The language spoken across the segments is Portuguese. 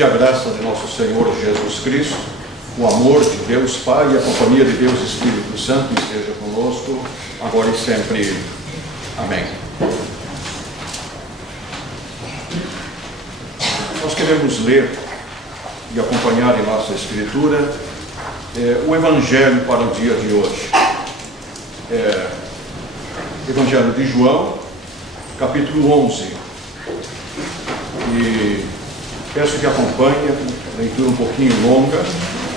Que a graça de nosso Senhor Jesus Cristo, o amor de Deus Pai e a companhia de Deus Espírito Santo esteja conosco, agora e sempre. Amém. Nós queremos ler e acompanhar em nossa Escritura o Evangelho para o dia de hoje. Evangelho de João, capítulo 11. E peço que acompanhe, leitura um pouquinho longa,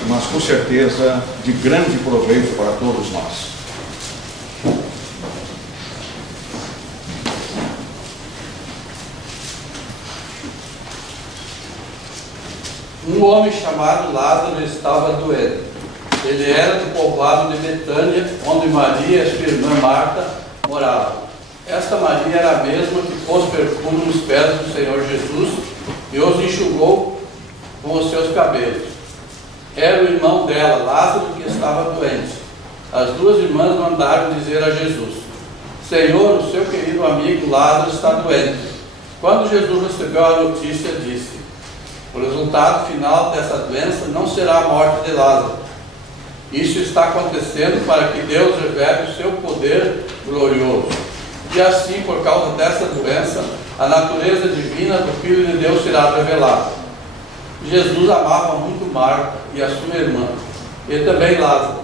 mas com certeza de grande proveito para todos nós. Um homem chamado Lázaro estava doente. Ele era do povoado de Betânia, onde Maria e sua irmã Marta moravam. Esta Maria era a mesma que pôs perfume nos pés do Senhor Jesus e os enxugou com os seus cabelos. Era o irmão dela, Lázaro, que estava doente. As duas irmãs mandaram dizer a Jesus: Senhor, o seu querido amigo Lázaro está doente. Quando Jesus recebeu a notícia, disse: o resultado final dessa doença não será a morte de Lázaro. Isso está acontecendo para que Deus revele o seu poder glorioso. E assim, por causa dessa doença, a natureza divina do Filho de Deus será revelada. Jesus amava muito Marta e a sua irmã, e também Lázaro.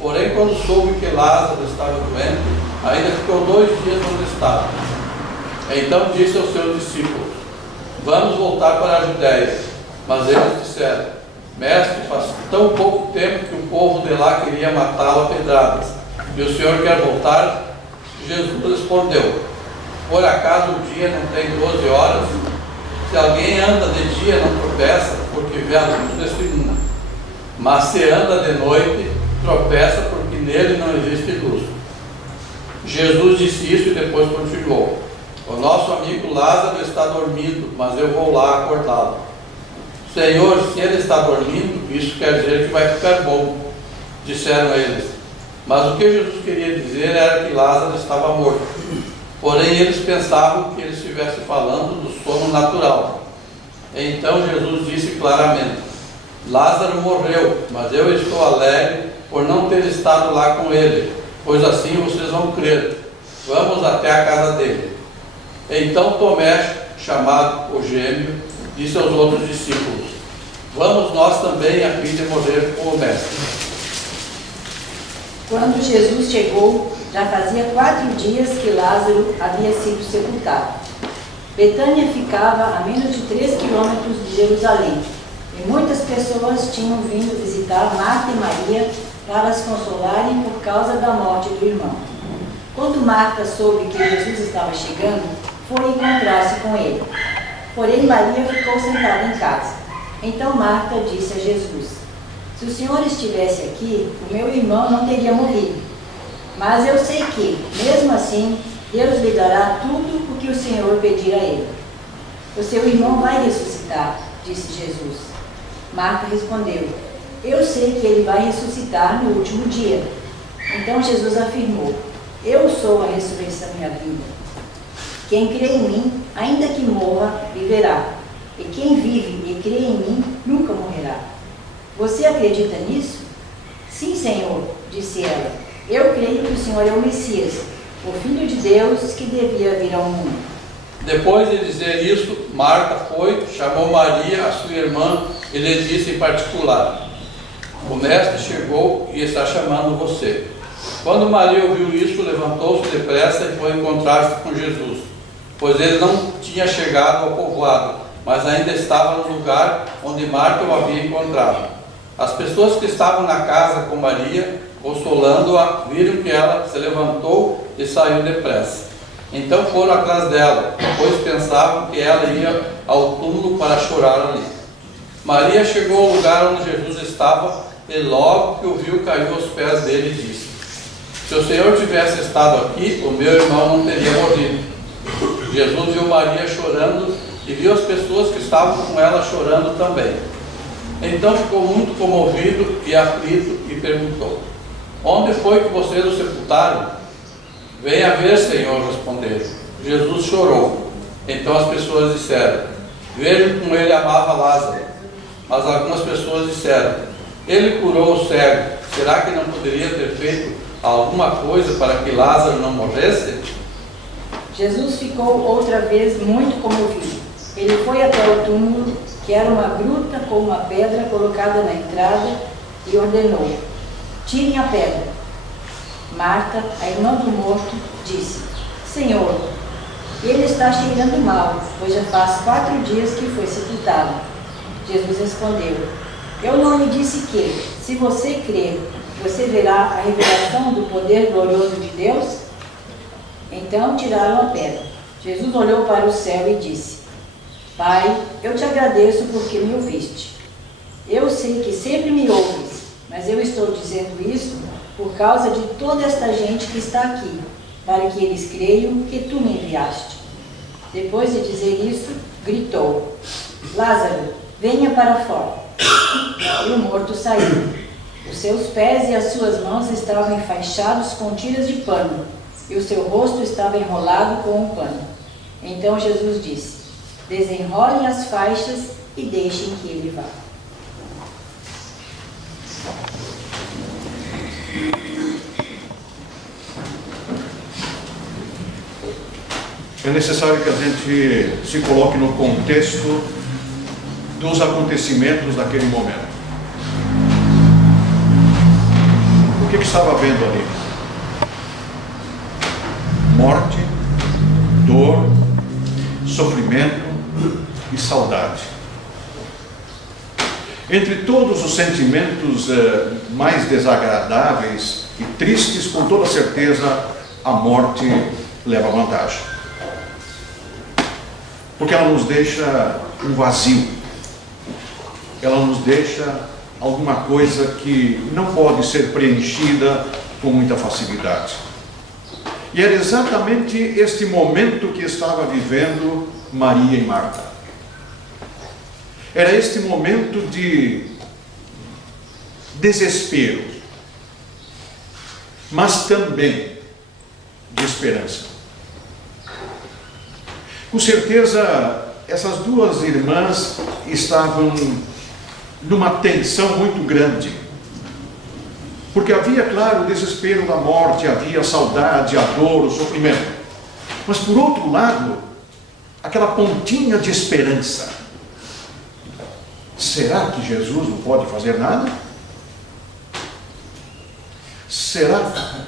Porém, quando soube que Lázaro estava doente, ainda ficou 2 dias onde estava. Então disse aos seus discípulos: vamos voltar para a Judéia. Mas eles disseram: Mestre, faz tão pouco tempo que o povo de lá queria matá-lo a pedradas, e o Senhor quer voltar? Jesus respondeu: por acaso o dia não tem 12 horas? Se alguém anda de dia, não tropeça, porque vê a luz testemunha. Mas se anda de noite, tropeça, porque nele não existe luz. Jesus disse isso e depois continuou: o nosso amigo Lázaro está dormindo, mas eu vou lá acordá-lo. Senhor, se ele está dormindo, isso quer dizer que vai ficar bom, disseram eles. Mas o que Jesus queria dizer era que Lázaro estava morto. Porém, eles pensavam que ele estivesse falando do sono natural. Então Jesus disse claramente: Lázaro morreu, mas eu estou alegre por não ter estado lá com ele, pois assim vocês vão crer. Vamos até a casa dele. Então Tomé, chamado o Gêmeo, disse aos outros discípulos: vamos nós também a fim de morrer com o Mestre. Quando Jesus chegou, já fazia 4 dias que Lázaro havia sido sepultado. Betânia ficava a menos de 3 quilômetros de Jerusalém, e muitas pessoas tinham vindo visitar Marta e Maria para se consolarem por causa da morte do irmão. Quando Marta soube que Jesus estava chegando, foi encontrar-se com ele. Porém, Maria ficou sentada em casa. Então Marta disse a Jesus: se o Senhor estivesse aqui, o meu irmão não teria morrido. Mas eu sei que, mesmo assim, Deus lhe dará tudo o que o Senhor pedir a ele. O seu irmão vai ressuscitar, disse Jesus. Marta respondeu: eu sei que ele vai ressuscitar no último dia. Então Jesus afirmou: eu sou a ressurreição e a vida. Quem crê em mim, ainda que morra, viverá. E quem vive e crê em mim, nunca morrerá. Você acredita nisso? Sim, Senhor, disse ela. Eu creio que o Senhor é o Messias, o Filho de Deus que devia vir ao mundo. Depois de dizer isso, Marta foi, chamou Maria, a sua irmã, e lhe disse em particular: o Mestre chegou e está chamando você. Quando Maria ouviu isso, levantou-se depressa e foi encontrar-se com Jesus, pois ele não tinha chegado ao povoado, mas ainda estava no lugar onde Marta o havia encontrado. As pessoas que estavam na casa com Maria, consolando-a, viram que ela se levantou e saiu depressa. Então foram atrás dela, pois pensavam que ela ia ao túmulo para chorar ali. Maria chegou ao lugar onde Jesus estava e logo que o viu, caiu aos pés dele e disse: se o Senhor tivesse estado aqui, o meu irmão não teria morrido. Jesus viu Maria chorando e viu as pessoas que estavam com ela chorando também. Então ficou muito comovido e aflito e perguntou: onde foi que vocês o sepultaram? Venha ver, Senhor, responderam. Jesus chorou. Então as pessoas disseram: vejam como ele amava Lázaro. Mas algumas pessoas disseram: ele curou o cego, será que não poderia ter feito alguma coisa para que Lázaro não morresse? Jesus ficou outra vez muito comovido. Ele foi até o túmulo, que era uma gruta com uma pedra colocada na entrada, e ordenou: tirem a pedra. Marta, a irmã do morto, disse: Senhor, ele está cheirando mal, pois já faz 4 dias que foi sepultado. Jesus respondeu: eu não lhe disse que, se você crer, você verá a revelação do poder glorioso de Deus? Então tiraram a pedra. Jesus olhou para o céu e disse: Pai, eu te agradeço porque me ouviste. Eu sei que sempre me ouves, mas eu estou dizendo isso por causa de toda esta gente que está aqui, para que eles creiam que tu me enviaste. Depois de dizer isso, gritou: Lázaro, venha para fora. E o morto saiu. Os seus pés e as suas mãos estavam enfaixados com tiras de pano, e o seu rosto estava enrolado com um pano. Então Jesus disse: desenrolem as faixas e deixem que ele vá. É necessário que a gente se coloque no contexto dos acontecimentos daquele momento. O que estava havendo ali? Morte, dor, sofrimento e saudade. Entre todos os sentimentos mais desagradáveis e tristes, com toda certeza, a morte leva vantagem. Porque ela nos deixa um vazio. Ela nos deixa alguma coisa que não pode ser preenchida com muita facilidade. E era exatamente este momento que estava vivendo Maria e Marta. Era este momento de desespero, mas também de esperança. Com certeza, essas duas irmãs estavam numa tensão muito grande, porque havia, claro, o desespero da morte, havia a saudade, a dor, o sofrimento, mas por outro lado, aquela pontinha de esperança. Será que Jesus não pode fazer nada? Será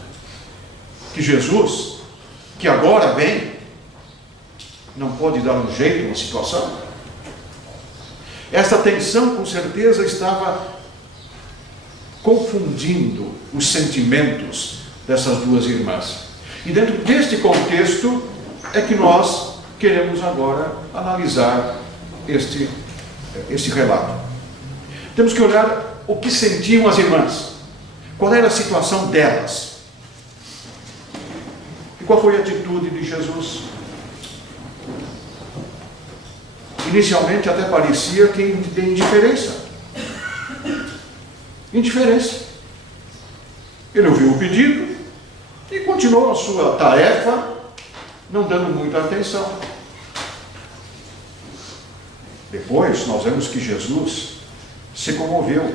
que Jesus, que agora vem, não pode dar um jeito na situação? Esta tensão, com certeza, estava confundindo os sentimentos dessas duas irmãs. E dentro deste contexto é que nós queremos agora analisar este relato. Temos que olhar o que sentiam as irmãs, qual era a situação delas, e qual foi a atitude de Jesus. Inicialmente até parecia que tem indiferença. Ele ouviu o pedido e continuou a sua tarefa, não dando muita atenção. Depois nós vemos que Jesus se comoveu,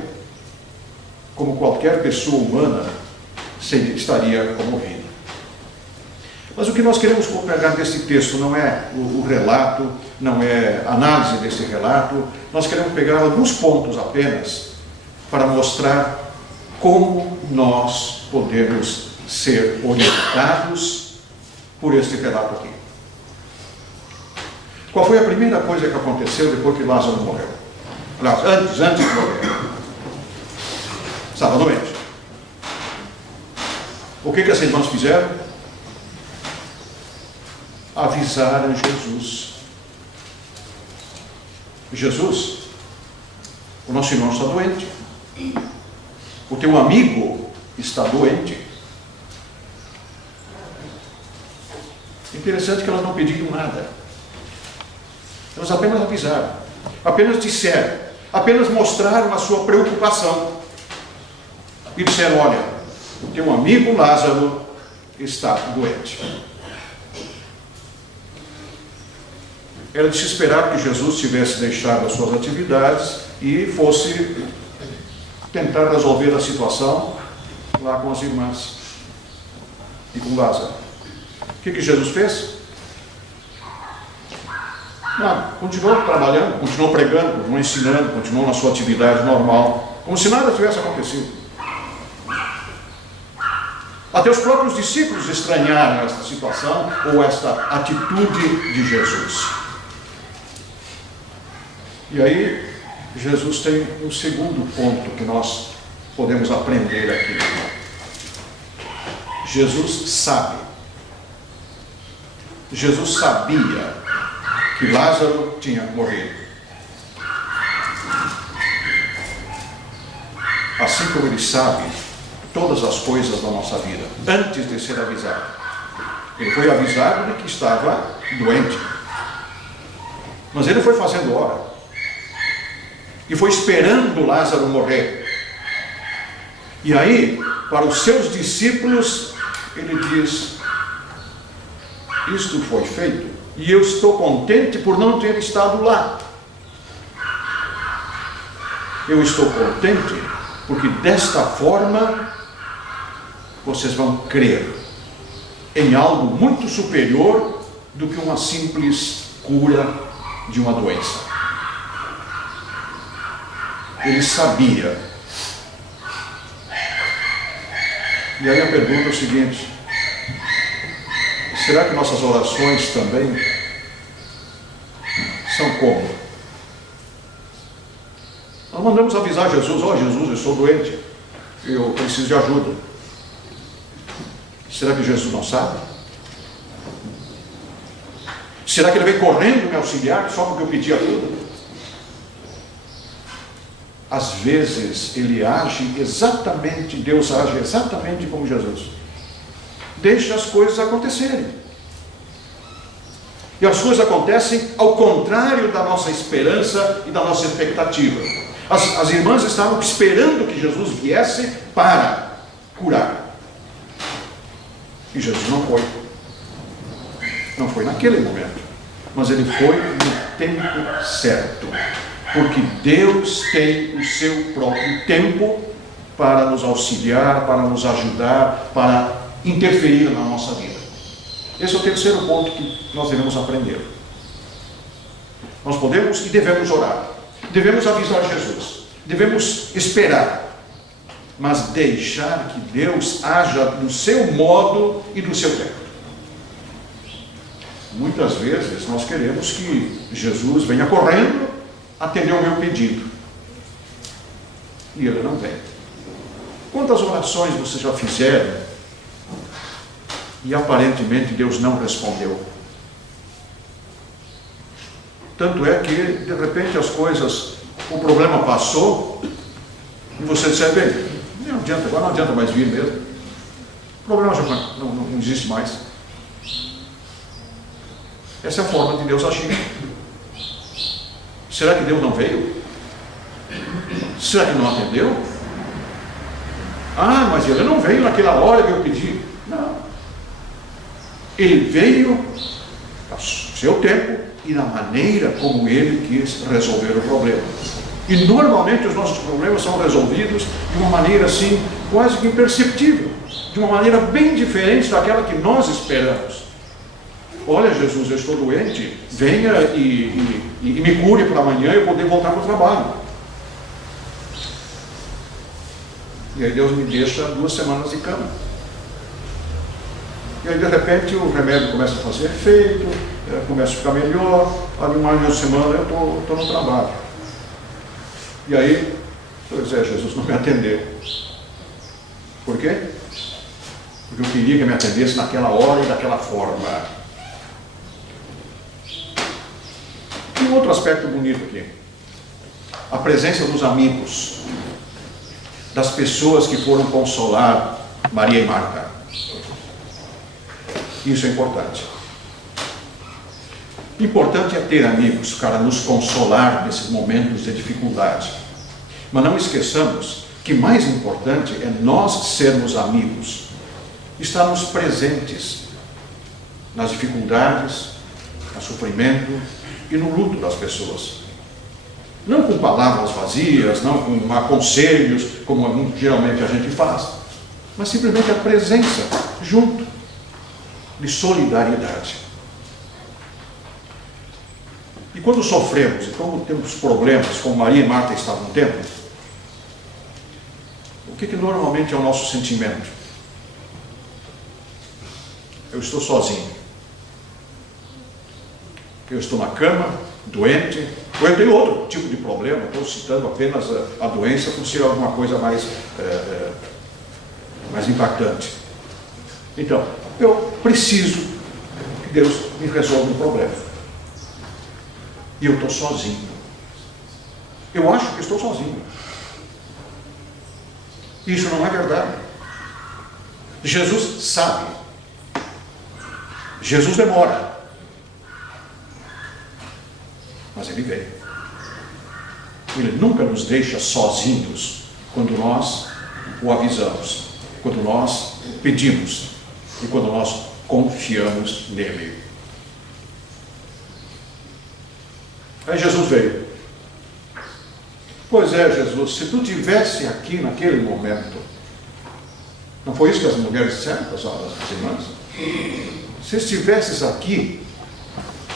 como qualquer pessoa humana estaria comovida. Mas o que nós queremos pegar desse texto não é o relato, não é a análise desse relato, nós queremos pegar alguns pontos apenas para mostrar como nós podemos ser orientados por este relato aqui. Qual foi a primeira coisa que aconteceu depois que Lázaro morreu? Antes de morrer. Estava doente. O que as irmãs fizeram? Avisaram Jesus. Jesus, o nosso irmão está doente. O teu amigo está doente. Interessante que elas não pediram nada. Elas apenas avisaram, apenas disseram, apenas mostraram a sua preocupação. E disseram: olha, o teu amigo Lázaro está doente. era de se esperar que Jesus tivesse deixado as suas atividades e fosse tentar resolver a situação lá com as irmãs e com Lázaro. O que Jesus fez? Nada. Continuou trabalhando, continuou pregando, continuou ensinando, continuou na sua atividade normal, como se nada tivesse acontecido. Até os próprios discípulos estranharam esta situação ou esta atitude de Jesus. E aí, Jesus tem um segundo ponto que nós podemos aprender aqui. Jesus sabe. Jesus sabia que Lázaro tinha morrido. Assim como ele sabe todas as coisas da nossa vida, antes de ser avisado. Ele foi avisado de que estava doente. Mas ele foi fazendo hora. E foi esperando Lázaro morrer. E aí, para os seus discípulos, ele diz: isto foi feito, e eu estou contente por não ter estado lá. Eu estou contente porque desta forma vocês vão crer em algo muito superior do que uma simples cura de uma doença. Ele sabia. E aí a pergunta é o seguinte: será que nossas orações também são como? Nós mandamos avisar Jesus: ó Jesus, eu sou doente, eu preciso de ajuda. Será que Jesus não sabe? Será que ele vem correndo me auxiliar só porque eu pedi ajuda? Às vezes ele age exatamente, Deus age exatamente como Jesus. Deixa as coisas acontecerem. E as coisas acontecem ao contrário da nossa esperança e da nossa expectativa. As irmãs estavam esperando que Jesus viesse para curar. E Jesus não foi. Não foi naquele momento. Mas ele foi no tempo certo. Porque Deus tem o seu próprio tempo para nos auxiliar, para nos ajudar, para interferir na nossa vida. Esse é o terceiro ponto que nós devemos aprender. Nós podemos e devemos orar. Devemos avisar Jesus. Devemos esperar. Mas deixar que Deus haja do seu modo e do seu tempo. Muitas vezes nós queremos que Jesus venha correndo atender o meu pedido. E ele não vem. Quantas orações vocês já fizeram e aparentemente Deus não respondeu? Tanto é que de repente as coisas, o problema passou e você disse: bem, não adianta, agora não adianta mais vir mesmo. O problema já não existe mais. Essa é a forma de Deus agir. Será que Deus não veio? Será que não atendeu? Ah, mas ele não veio naquela hora que eu pedi. Não. Ele veio ao seu tempo e na maneira como ele quis resolver o problema. E normalmente os nossos problemas são resolvidos de uma maneira assim, quase que imperceptível, de uma maneira bem diferente daquela que nós esperamos. Olha, Jesus, eu estou doente, venha e me cure para amanhã eu poder voltar para o trabalho. E aí Deus me deixa 2 semanas de cama. E aí de repente o remédio começa a fazer efeito, começa a ficar melhor, ali mais de 1 semana eu estou no trabalho. E aí, pois é, Jesus não me atendeu. Por quê? Porque eu queria que me atendesse naquela hora e daquela forma. E um outro aspecto bonito aqui. A presença dos amigos, das pessoas que foram consolar Maria e Marta. Isso é importante. Importante é ter amigos para nos consolar nesses momentos de dificuldade. Mas não esqueçamos que mais importante é nós sermos amigos, estarmos presentes nas dificuldades, no sofrimento e no luto das pessoas. Não com palavras vazias, não com aconselhos, como geralmente a gente faz, mas simplesmente a presença junto, de solidariedade. E quando sofremos, e quando temos problemas, como Maria e Marta estavam tendo, o que normalmente é o nosso sentimento? Eu estou sozinho. Eu estou na cama, doente, ou eu tenho outro tipo de problema, estou citando apenas a doença por ser alguma coisa mais impactante. Então, eu preciso que Deus me resolva um problema. E eu estou sozinho. Eu acho que estou sozinho. Isso não é verdade. Jesus sabe. Jesus demora. Mas Ele vem. Ele nunca nos deixa sozinhos quando nós o avisamos, quando nós pedimos e quando nós confiamos nele. Aí Jesus veio. Pois é, Jesus, se tu estivesse aqui naquele momento, não foi isso que as mulheres disseram, pessoal, as irmãs? Se estivesses aqui,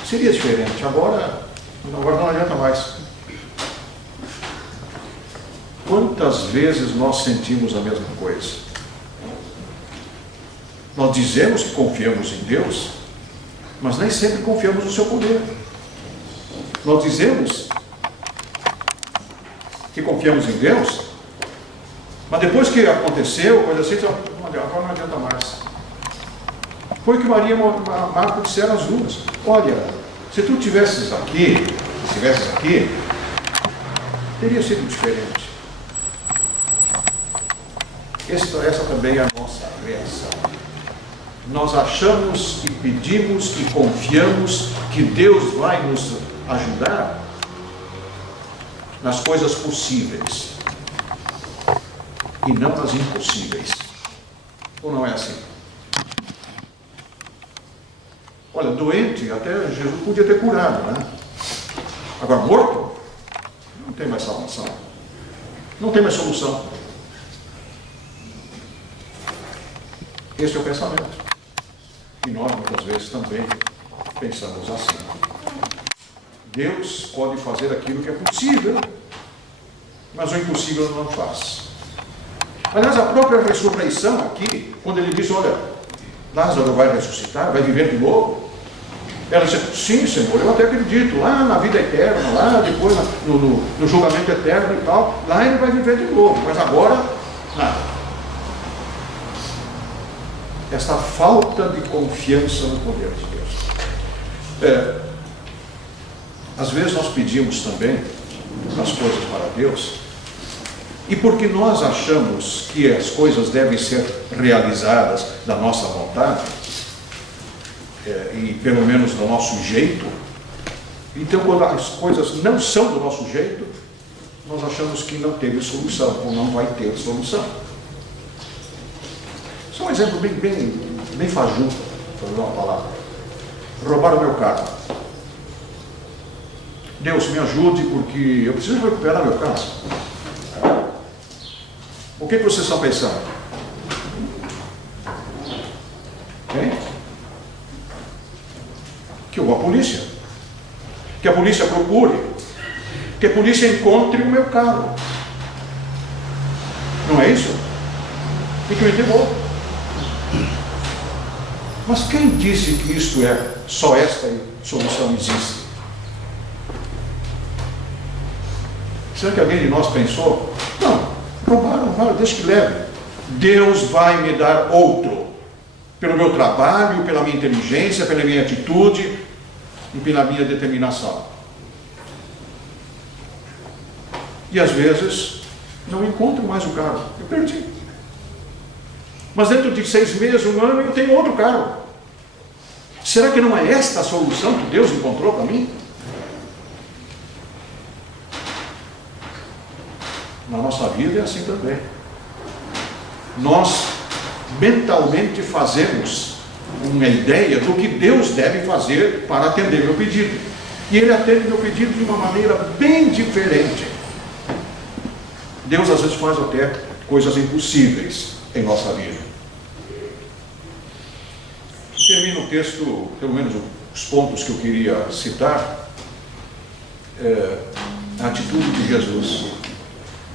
seria diferente. Agora não adianta mais. Quantas vezes nós sentimos a mesma coisa? Nós dizemos que confiamos em Deus, mas nem sempre confiamos no seu poder. Nós dizemos que confiamos em Deus, mas depois que aconteceu, coisa assim, agora não adianta mais. Foi o que Maria e Marta disseram as duas. Olha, se tu estivesses aqui, teria sido diferente. Essa também é a nossa reação. Nós achamos e pedimos e confiamos que Deus vai nos ajudar nas coisas possíveis e não nas impossíveis. Ou não é assim? Olha, doente, até Jesus podia ter curado, né? Agora, morto, não tem mais salvação. Não tem mais solução. Esse é o pensamento. E nós, muitas vezes, também pensamos assim. Deus pode fazer aquilo que é possível, mas o impossível não faz. Aliás, a própria ressurreição aqui, quando ele diz, olha, Lázaro vai ressuscitar, vai viver de novo. Ela disse, sim, Senhor, eu até acredito, lá na vida eterna, lá depois no julgamento eterno e tal, lá ele vai viver de novo, mas agora, nada. Esta falta de confiança no poder de Deus. Às vezes nós pedimos também as coisas para Deus, e porque nós achamos que as coisas devem ser realizadas da nossa vontade, e pelo menos do nosso jeito, então quando as coisas não são do nosso jeito, nós achamos que não teve solução, ou não vai ter solução. Isso é um exemplo bem fajuto, para usar uma palavra. Roubaram o meu carro. Deus, me ajude, porque eu preciso recuperar meu carro. O que vocês estão pensando? Hein? Que eu vou à polícia. Que a polícia procure. Que a polícia encontre o meu carro. Não é isso? E que me devolva. Mas quem disse que isto é, só esta solução existe? Será que alguém de nós pensou? Não, roubaram, deixa que leve. Deus vai me dar outro. Pelo meu trabalho, pela minha inteligência, pela minha atitude e pela minha determinação. E às vezes, não encontro mais o carro. Eu perdi. Mas dentro de 6 meses, 1 ano, eu tenho outro carro. Será que não é esta a solução que Deus encontrou para mim? Na nossa vida é assim também. Nós mentalmente fazemos uma ideia do que Deus deve fazer para atender meu pedido. E Ele atende meu pedido de uma maneira bem diferente. Deus às vezes faz até coisas impossíveis em nossa vida. Termino o texto, pelo menos os pontos que eu queria citar. A atitude de Jesus.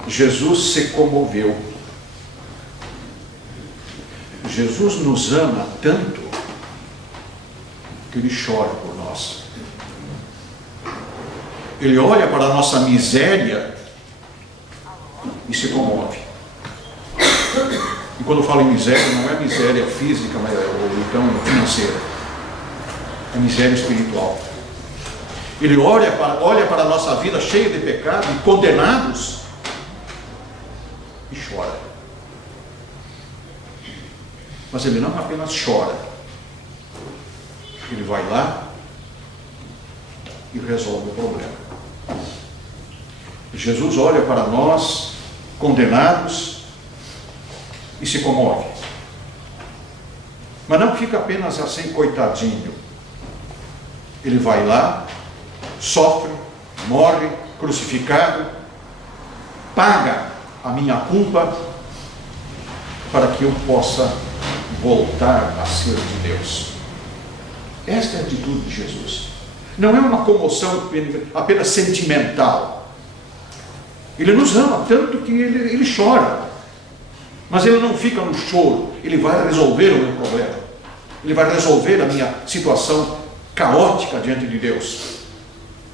Jesus se comoveu. Jesus nos ama tanto que Ele chora por nós. Ele olha para a nossa miséria e se comove. E quando eu falo em miséria, não é miséria física, mas ou então financeira. É miséria espiritual. Ele olha para a nossa vida cheia de pecado e condenados e chora. Mas Ele não apenas chora. Ele vai lá e resolve o problema. Jesus olha para nós, condenados, e se comove. Mas não fica apenas assim, coitadinho. Ele vai lá, sofre, morre, crucificado, paga a minha culpa para que eu possa voltar a ser de Deus. Esta é a atitude de Jesus. Não é uma comoção apenas sentimental. Ele nos ama tanto que ele chora. Mas Ele não fica no choro. Ele vai resolver o meu problema. Ele vai resolver a minha situação caótica diante de Deus.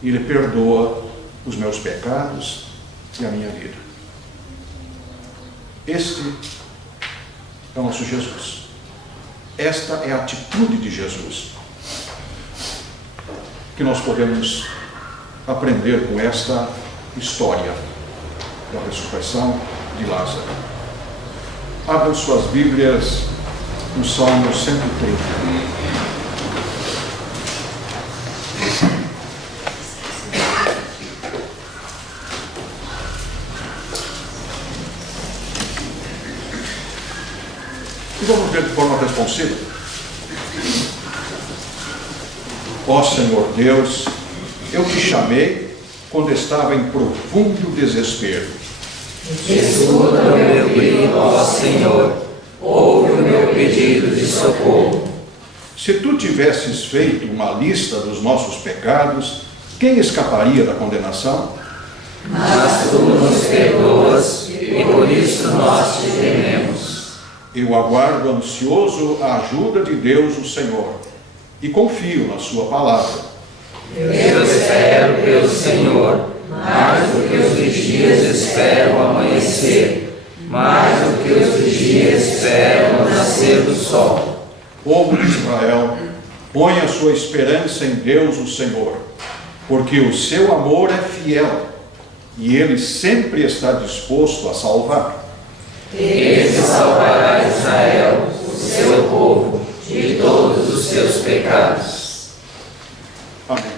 E Ele perdoa os meus pecados e a minha vida. Este é o nosso Jesus. Esta é a atitude de Jesus que nós podemos aprender com esta história da ressurreição de Lázaro. Abram suas Bíblias no Salmo 130. E vamos ver de forma responsiva. Ó Senhor Deus, eu te chamei quando estava em profundo desespero. Escuta o meu grito, ó Senhor, ouve o meu pedido de socorro. Se tu tivesses feito uma lista dos nossos pecados, quem escaparia da condenação? Mas tu nos perdoas e por isso nós te tememos. Eu aguardo ansioso a ajuda de Deus, o Senhor, e confio na sua palavra. Eu espero pelo Senhor, mais do que os vigias esperam o amanhecer, mais do que os vigias esperam o nascer do sol. Povo de Israel, põe a sua esperança em Deus, o Senhor, porque o seu amor é fiel e Ele sempre está disposto a salvar. Ele salvará Israel, o seu povo, de todos os seus pecados. Amém.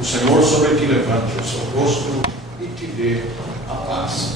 O Senhor sobre ti levante o seu rosto e te dê a paz.